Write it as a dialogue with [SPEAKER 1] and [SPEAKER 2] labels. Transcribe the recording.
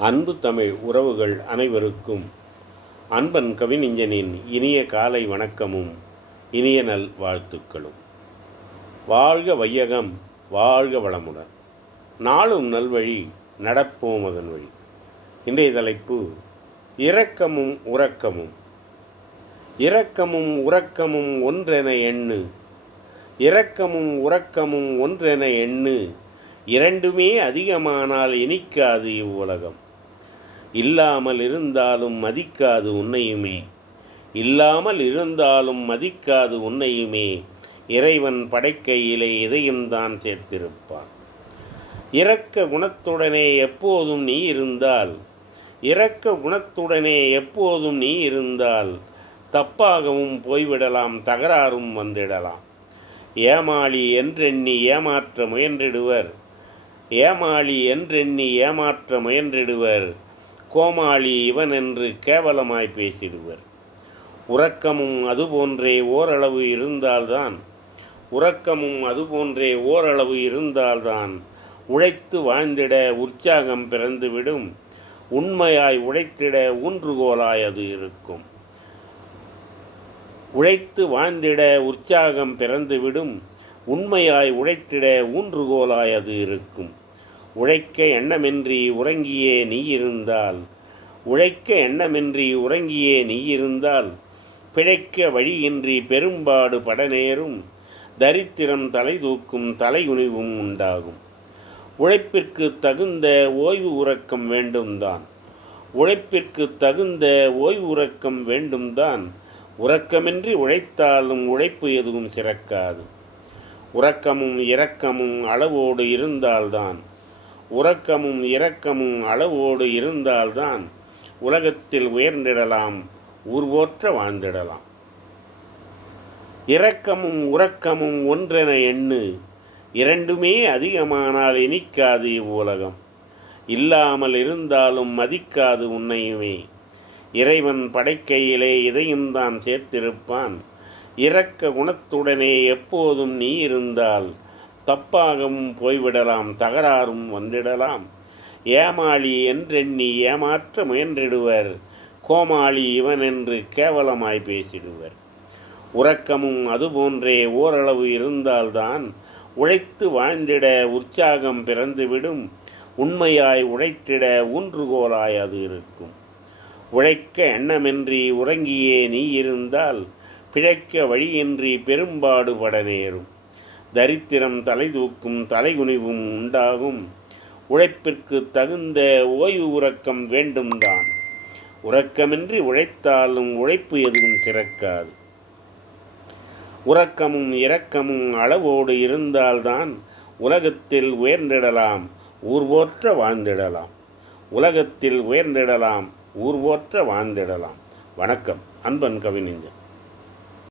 [SPEAKER 1] அன்பு தமிழ் உறவுகள் அனைவருக்கும் அன்பன் கவிஞனின் இனிய காலை வணக்கமும் இனிய நல் வாழ்த்துக்களும். வாழ்க வையகம் வாழ்க வளமுடன். நாளும் நல்வழி நடப்போம் அதன் வழி. இன்றைய தலைப்பு இரக்கமும் உறக்கமும். இரக்கமும் உறக்கமும் ஒன்றென எண்ணு. இரக்கமும் உறக்கமும் ஒன்றென எண்ணு. இரண்டுமே அதிகமானால் இனிக்காது இவ்வுலகம். இல்லாமல் இருந்தாலும் மதிக்காது உன்னையுமே. இல்லாமல் இருந்தாலும் மதிக்காது உன்னையுமே. இறைவன் படைக்கையிலே இதையும் தான் சேர்த்திருப்பான். இரக்க குணத்துடனே எப்போதும் நீ இருந்தால் இரக்க குணத்துடனே எப்போதும் நீ இருந்தால் தப்பாகவும் போய்விடலாம் தகராறும் வந்திடலாம். ஏமாளி என்றெண்ணி ஏமாற்ற முயன்றிடுவர். ஏமாளி என்றெண்ணி ஏமாற்ற முயன்றிடுவர். கோமாளி இவன் என்று கேவலமாய் பேசிடுவர். உறக்கமும் அதுபோன்றே ஓரளவு இருந்தால்தான் உறக்கமும் அதுபோன்றே ஓரளவு இருந்தால்தான் உழைத்து வாழ்ந்திட உற்சாகம் பிறந்துவிடும். உண்மையாய் உழைத்திட ஊன்றுகோலாய் அது இருக்கும். உழைத்து வாழ்ந்திட உற்சாகம் பிறந்துவிடும். உண்மையாய் உழைத்திட ஊன்றுகோலாய் அது இருக்கும். உழைக்க எண்ணமின்றி உறங்கியே நீ இருந்தால் உழைக்க எண்ணமின்றி உறங்கியே நீ இருந்தால் பிழைக்க வழியின்றி பெரும்பாடு பட நேரும் தரித்திரம் தலை தூக்கும் தலையுணிவும் உண்டாகும். உழைப்பிற்கு தகுந்த ஓய்வு உறக்கம் வேண்டும்தான். உழைப்பிற்கு தகுந்த ஓய்வு உறக்கம் வேண்டும்தான். உறக்கமின்றி உழைத்தாலும் உழைப்பு எதுவும் சிறக்காது. உறக்கமும் இரக்கமும் அளவோடு இருந்தால்தான் உறக்கமும் இரக்கமும் அளவோடு இருந்தால்தான் உலகத்தில் உயர்ந்திடலாம் ஊர்வோற்ற வாழ்ந்திடலாம். இரக்கமும் உறக்கமும் ஒன்றென எண்ணு இரண்டுமே அதிகமானால் இனிக்காது இவ்வுலகம். இல்லாமல் இருந்தாலும் மதிக்காது உன்னையுமே. இறைவன் படைக்கையிலே இதையும் தான் சேர்த்திருப்பான். இரக்க குணத்துடனே எப்போதும் நீ இருந்தால் தப்பாகவும் போய்விடலாம் தகராறும் வந்திடலாம். ஏமாளி என்றெண்ணி ஏமாற்ற முயன்றிடுவர் கோமாளி இவன் என்று கேவலமாய் பேசிடுவர். உறக்கமும் அதுபோன்றே ஓரளவு இருந்தால்தான் உழைத்து வாழ்ந்திட உற்சாகம் பிறந்துவிடும் உண்மையாய் உழைத்திட ஊன்றுகோலாய் அது இருக்கும். உழைக்க எண்ணமின்றி உறங்கியே நீ இருந்தால் பிழைக்க வழியின்றி பெரும்பாடுபட நேரும். தரித்திரம் தலைதூக்கும் தலைகுனிவும் உண்டாகும். உழைப்பிற்கு தகுந்த ஓய்வு உறக்கம் வேண்டும்தான். உறக்கமின்றி உழைத்தாலும் உழைப்பு எதுவும் சிறக்காது. உறக்கமும் இரக்கமும் அளவோடு இருந்தால்தான் உலகத்தில் உயர்ந்திடலாம் ஊர்வோற்ற வாழ்ந்திடலாம். உலகத்தில் உயர்ந்திடலாம் ஊர்வோற்ற வாழ்ந்திடலாம். வணக்கம் அன்பன் கவிஞன்